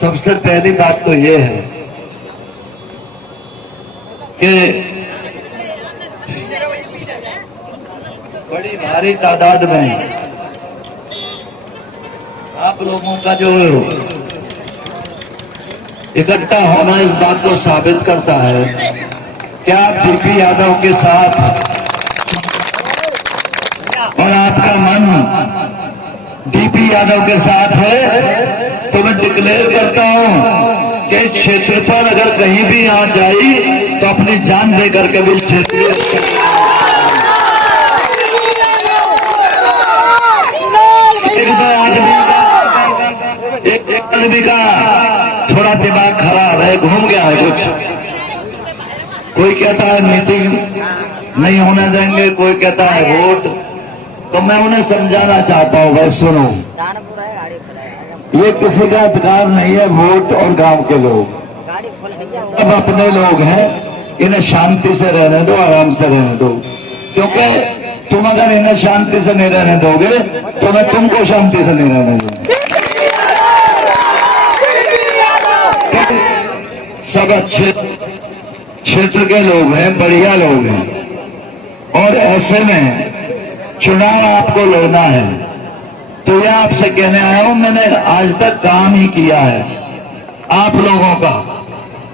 सबसे पहली बात तो ये है कि बड़ी भारी तादाद में आप लोगों का जो इकट्ठा होना इस बात को साबित करता है कि आप डीपी यादव के साथ और आपका मन डीपी यादव के साथ है। तो मैं डिक्लेयर करता हूं कि क्षेत्र पर अगर कहीं भी आंच आई तो अपनी जान दे करके भी क्षेत्र एक आदमी का थोड़ा दिमाग खराब है, घूम गया है कुछ। कोई कहता है मीटिंग नहीं होने देंगे, कोई कहता है वोट। तो मैं उन्हें समझाना चाहता हूं, भाई सुनो, ये किसी का अधिकार नहीं है। वोट और गांव के लोग अब अपने लोग हैं, इन्हें शांति से रहने दो, आराम से रहने दो। क्योंकि तुम अगर इन्हें शांति से नहीं रहने दोगे तो मैं तुमको शांति से नहीं रहने दूंगा। सब अच्छे क्षेत्र के लोग हैं, बढ़िया लोग हैं, और ऐसे में चुनाव आपको लड़ना है। तो यह आपसे कहने आया हूं, मैंने आज तक काम ही किया है आप लोगों का।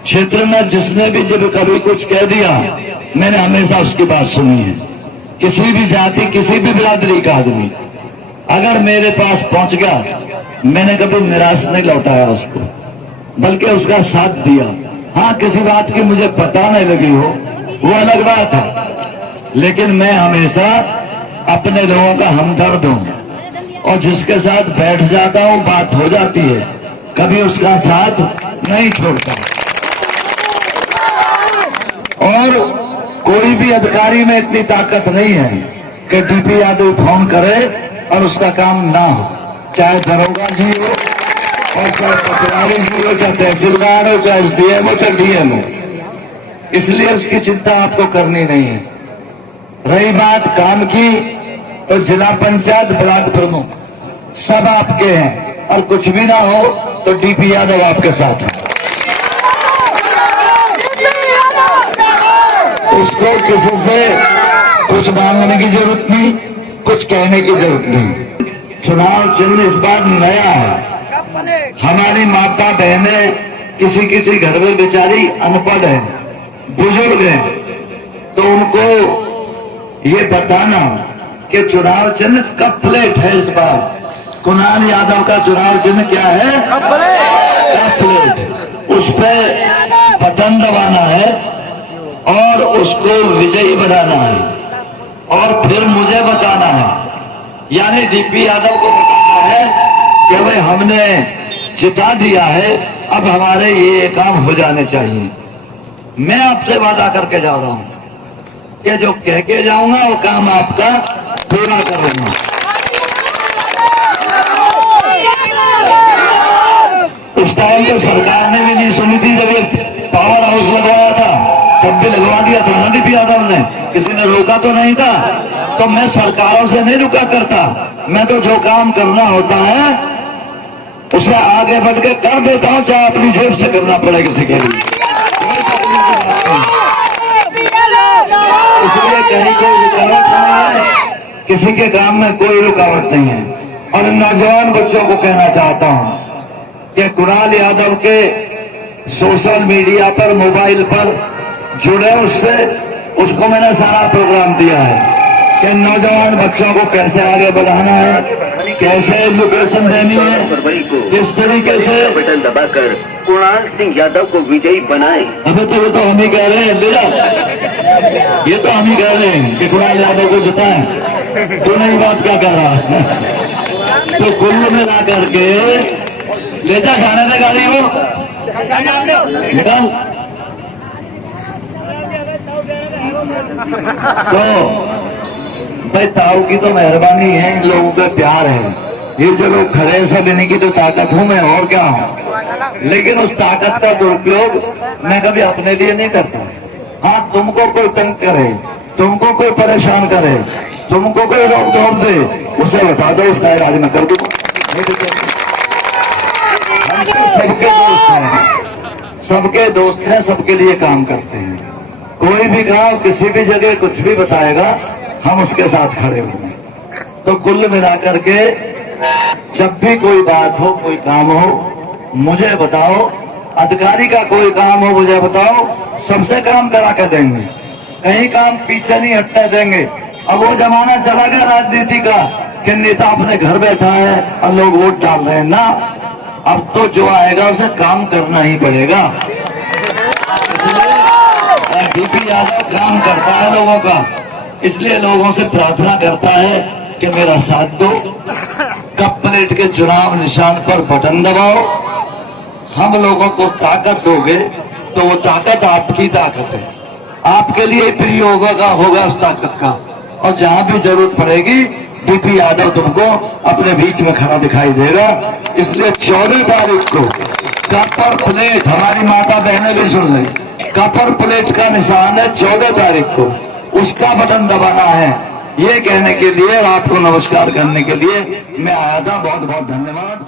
क्षेत्र में जिसने भी जब कभी कुछ कह दिया, मैंने हमेशा उसकी बात सुनी है। किसी भी जाति, किसी भी बिरादरी का आदमी अगर मेरे पास पहुंच गया, मैंने कभी निराश नहीं लौटाया उसको, बल्कि उसका साथ दिया। हाँ, किसी बात की मुझे पता नहीं लगी हो वो अलग बात है, लेकिन मैं हमेशा अपने लोगों का हमदर्द हूं, और जिसके साथ बैठ जाता हूं बात हो जाती है, कभी उसका साथ नहीं छोड़ता। और कोई भी अधिकारी में इतनी ताकत नहीं है कि डीपी यादव फोन करे और उसका काम ना हो, चाहे दरोगा जी हो, और चाहे पटवारी जी हो, चाहे तहसीलदार हो, चाहे एसडीएम हो, चाहे डीएम हो। इसलिए उसकी चिंता आपको करनी नहीं है। रही बात काम की, तो जिला पंचायत, ब्लॉक प्रमुख सब आपके हैं, और कुछ भी ना हो तो डीपी यादव आपके साथ है। उसको किसी से कुछ मांगने की जरूरत नहीं, कुछ कहने की जरूरत नहीं। चुनाव चिन्ह इस बार नया है। हमारी माता बहनें किसी किसी घर में बेचारी अनपढ़ है, बुजुर्ग है, तो उनको ये बताना कि चुनाव चिन्ह कप प्लेट है। इस बार कुणाल यादव का चुनाव चिन्ह क्या है? Cup plate. उस पर बटन दबाना है और उसको विजयी बनाना है, और फिर मुझे बताना है, यानी डीपी यादव को बताना है कि भाई हमने जिता दिया है, अब हमारे ये काम हो जाने चाहिए। मैं आपसे वादा करके जा रहा हूं कि जो कह के जाऊंगा वो काम आपका पूरा करूंगा। उस टाइम तो सरकार ने भी नहीं सुनी थी, जब ये पावर हाउस लगवाया था तब भी लगवा दिया था ना डीपी यादव ने, किसी ने रोका तो नहीं था। तो मैं सरकारों से नहीं रुका करता, मैं तो जो काम करना होता है उसे आगे बढ़ के कर देता हूं, चाहे अपनी जेब से करना पड़े किसी के लिए। इसलिए कहीं कोई रुकावट नहीं है, किसी के काम में कोई रुकावट नहीं है। और नौजवान बच्चों को कहना चाहता हूं कि कुणाल यादव के सोशल मीडिया पर, मोबाइल पर जुड़े, उसको मैंने सारा प्रोग्राम दिया है कि नौजवान बच्चों को कैसे आगे बढ़ाना है, कैसे एजुकेशन देनी है, किस तरीके से बटन दबाकर कुणाल सिंह यादव को विजयी बनाए। अभी तो ये तो हम ही कह रहे हैं, ये तो हम ही कह रहे हैं कि कुणाल यादव को जिताएं। तो नई बात क्या कर रहा है? तो कुल मिला करके ले जा, जाने दे गाड़ी वो निकाल। तो भाई ताऊ की तो मेहरबानी है, इन लोगों का प्यार है, ये जो लोग खड़े हैं सब इन्हीं की तो ताकत हूं मैं, और क्या हूं। लेकिन उस ताकत का दुरुपयोग मैं कभी अपने लिए नहीं करता। हाँ, तुमको कोई तंग करे, तुमको कोई परेशान करे, तुमको कोई रोक टोक दे, उसे बता दो, उसका इलाज मैं कर दूंगा। हम तो सबके दोस्त हैं, सबके दोस्त हैं, सबके लिए काम करते हैं। कोई भी गांव किसी भी जगह कुछ भी बताएगा, हम उसके साथ खड़े हुए हैं। तो कुल मिलाकर के जब भी कोई बात हो, कोई काम हो, मुझे बताओ। अधिकारी का कोई काम हो, मुझे बताओ, सबसे काम करा कर देंगे, कहीं काम पीछे नहीं हटने देंगे। अब वो जमाना चला गया राजनीति का कि नेता अपने घर बैठा है और लोग वोट डाल रहे हैं ना। अब तो जो आएगा उसे काम करना ही पड़ेगा। डीपी यादव काम करता है लोगों का, इसलिए लोगों से प्रार्थना करता है कि मेरा साथ दो, कप प्लेट के चुनाव निशान पर बटन दबाओ। हम लोगों को ताकत दोगे तो वो ताकत आपकी ताकत है, आपके लिए प्रयोग होगा उस ताकत का। और जहां भी जरूरत पड़ेगी डीपी यादव तुमको अपने बीच में खड़ा दिखाई देगा। इसलिए 14 तारीख को कपर प्लेट, हमारी माता बहनें भी सुन लें, कपर प्लेट का निशान है 14 तारीख को, उसका बटन दबाना है। ये कहने के लिए और आपको नमस्कार करने के लिए मैं आया था। बहुत बहुत धन्यवाद।